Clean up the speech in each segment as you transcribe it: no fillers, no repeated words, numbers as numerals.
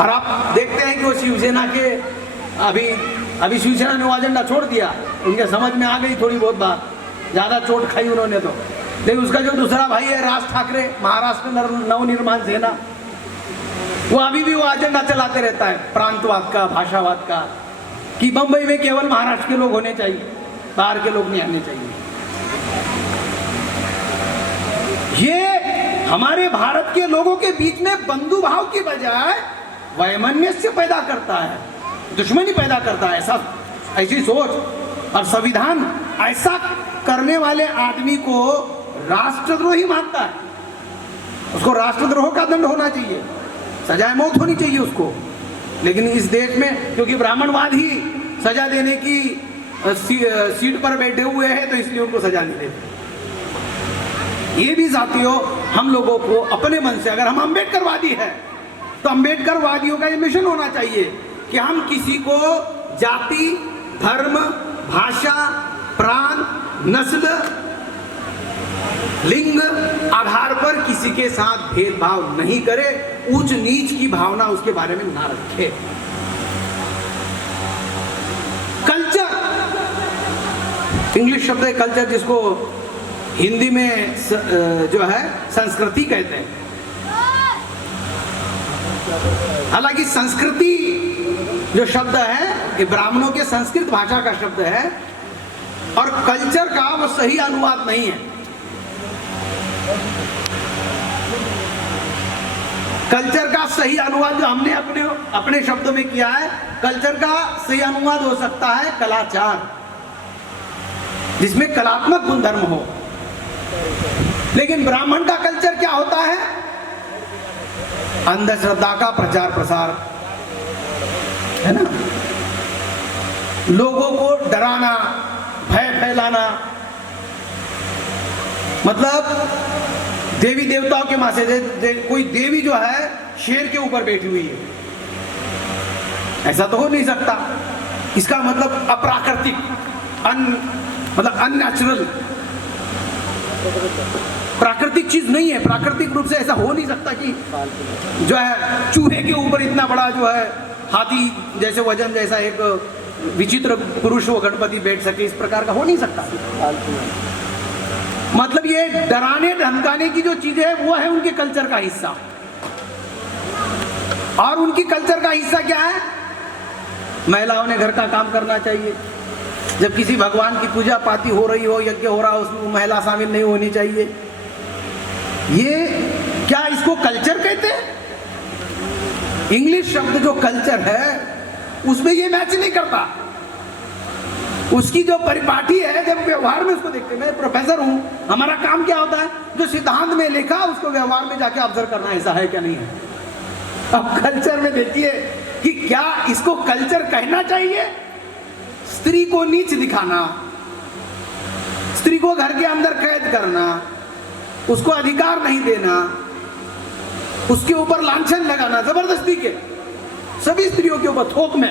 और आप देखते हैं कि वो शिवसेना के अभी शिवसेना ने वो एजेंडा छोड़ दिया, उनके समझ में आ गई थोड़ी बहुत बात, ज़्यादा चोट खाई उन्होंने तो। लेकिन उसका जो दूसरा भाई है राज ठाकरे, महाराष्ट्र नवनिर्माण सेना, वो अभी भी वो एजेंडा चलाते रहता है प्रांतवाद का, भाषावाद का, कि बंबई में केवल महाराष्ट्र के लोग होने चाहिए, बाहर के लोग नहीं आने चाहिए। ये हमारे भारत के लोगों के बीच में बंधु भाव की बजाय वैमनस्य पैदा करता है, दुश्मनी पैदा करता है, ऐसी सोच। और संविधान ऐसा करने वाले आदमी को राष्ट्रद्रोही मानता है, उसको राष्ट्रद्रोह का दंड होना चाहिए, सजाए मौत होनी चाहिए उसको। लेकिन इस देश में क्योंकि ब्राह्मणवाद ही सजा देने की सीट पर बैठे हुए हैं, तो इसलिए उनको सजा नहीं देते। ये भी साथियों, हम लोगों को अपने मन से, अगर हम अम्बेडकरवादी है तो अम्बेडकरवादियों का ये मिशन होना चाहिए कि हम किसी को जाति, धर्म, भाषा, प्रांत, नस्ल, लिंग आधार पर किसी के साथ भेदभाव नहीं करे, ऊंच नीच की भावना उसके बारे में ना रखे। कल्चर, इंग्लिश शब्द है कल्चर, जिसको हिंदी में जो है संस्कृति कहते हैं। हालांकि संस्कृति जो शब्द है ये ब्राह्मणों के संस्कृत भाषा का शब्द है, और कल्चर का वो सही अनुवाद नहीं है। कल्चर का सही अनुवाद जो हमने अपने शब्दों में किया है, कल्चर का सही अनुवाद हो सकता है कलाचार, जिसमें कलात्मक गुणधर्म हो। लेकिन ब्राह्मण का कल्चर क्या होता है? अंधश्रद्धा का प्रचार प्रसार, है ना, लोगों को डराना, भय फैलाना, मतलब देवी देवताओं के माँ से कोई देवी जो है शेर के ऊपर बैठी हुई है, ऐसा तो हो नहीं सकता। इसका मतलब अप्राकृतिक, मतलब अननेचुरल, प्राकृतिक चीज नहीं है। प्राकृतिक रूप से ऐसा हो नहीं सकता कि जो है चूहे के ऊपर इतना बड़ा जो है हाथी जैसे वजन जैसा एक विचित्र पुरुष वो गणपति बैठ सके, इस प्रकार का हो नहीं सकता। मतलब ये डराने धमकाने की जो चीजें है वो है उनके कल्चर का हिस्सा। और उनकी कल्चर का हिस्सा क्या है? महिलाओं ने घर का काम करना चाहिए, जब किसी भगवान की पूजा पाती हो रही हो, यज्ञ हो रहा हो, उसमें महिला शामिल नहीं होनी चाहिए। ये क्या इसको कल्चर कहते हैं? इंग्लिश शब्द जो कल्चर है उसमें ये मैच नहीं करता। उसकी जो परिपाटी है, जब व्यवहार में उसको देखते, मैं प्रोफेसर हूं, हमारा काम क्या होता है, जो सिद्धांत में लिखा उसको व्यवहार में जाके ऑब्जर्व करना, ऐसा है क्या नहीं है। अब कल्चर में देखिए कि क्या इसको कल्चर कहना चाहिए? स्त्री को नीच दिखाना, स्त्री को घर के अंदर कैद करना, उसको अधिकार नहीं देना, उसके ऊपर लांछन लगाना जबरदस्ती के, सभी स्त्रियों के ऊपर थोक में।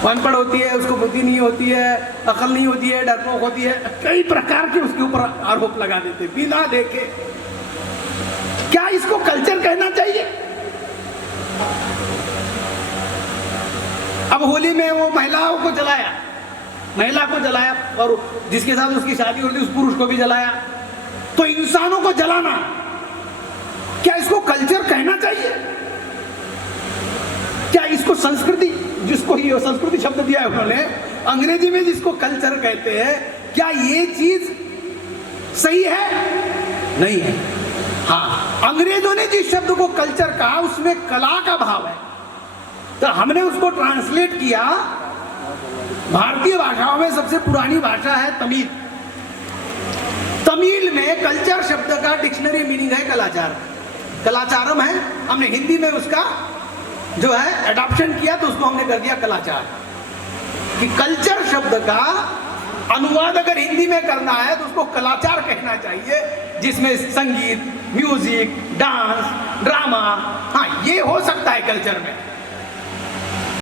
अनपढ़ होती है, उसको बुद्धि नहीं होती है, अकल नहीं होती है, डरपोक होती है, कई प्रकार के उसके ऊपर आरोप लगा देते बिना देखे। क्या इसको कल्चर कहना चाहिए? अब होली में वो महिलाओं को जलाया, महिला को जलाया, और जिसके साथ उसकी शादी होती उस पुरुष को भी जलाया। तो इंसानों को जलाना, क्या इसको कल्चर कहना चाहिए? क्या इसको संस्कृति, जिसको ये संस्कृति शब्द दिया है उन्होंने, अंग्रेजी में जिसको कल्चर कहते हैं, क्या ये चीज सही है? नहीं है। हाँ, अंग्रेजों ने जिस शब्द को कल्चर कहा उसमें कला का भाव है, तो हमने उसको ट्रांसलेट किया। भारतीय भाषाओं में सबसे पुरानी भाषा है तमिल। तमिल में कल्चर शब्द का डिक्शनरी मीनिंग है कलाचार, कलाचारम है। हमने हिंदी में उसका जो है एडॉप्शन किया, तो उसको हमने कर दिया कलाचार। कि कल्चर शब्द का अनुवाद अगर हिंदी में करना है तो उसको कलाचार कहना चाहिए, जिसमें संगीत, म्यूजिक, डांस, ड्रामा, हाँ ये हो सकता है कल्चर में।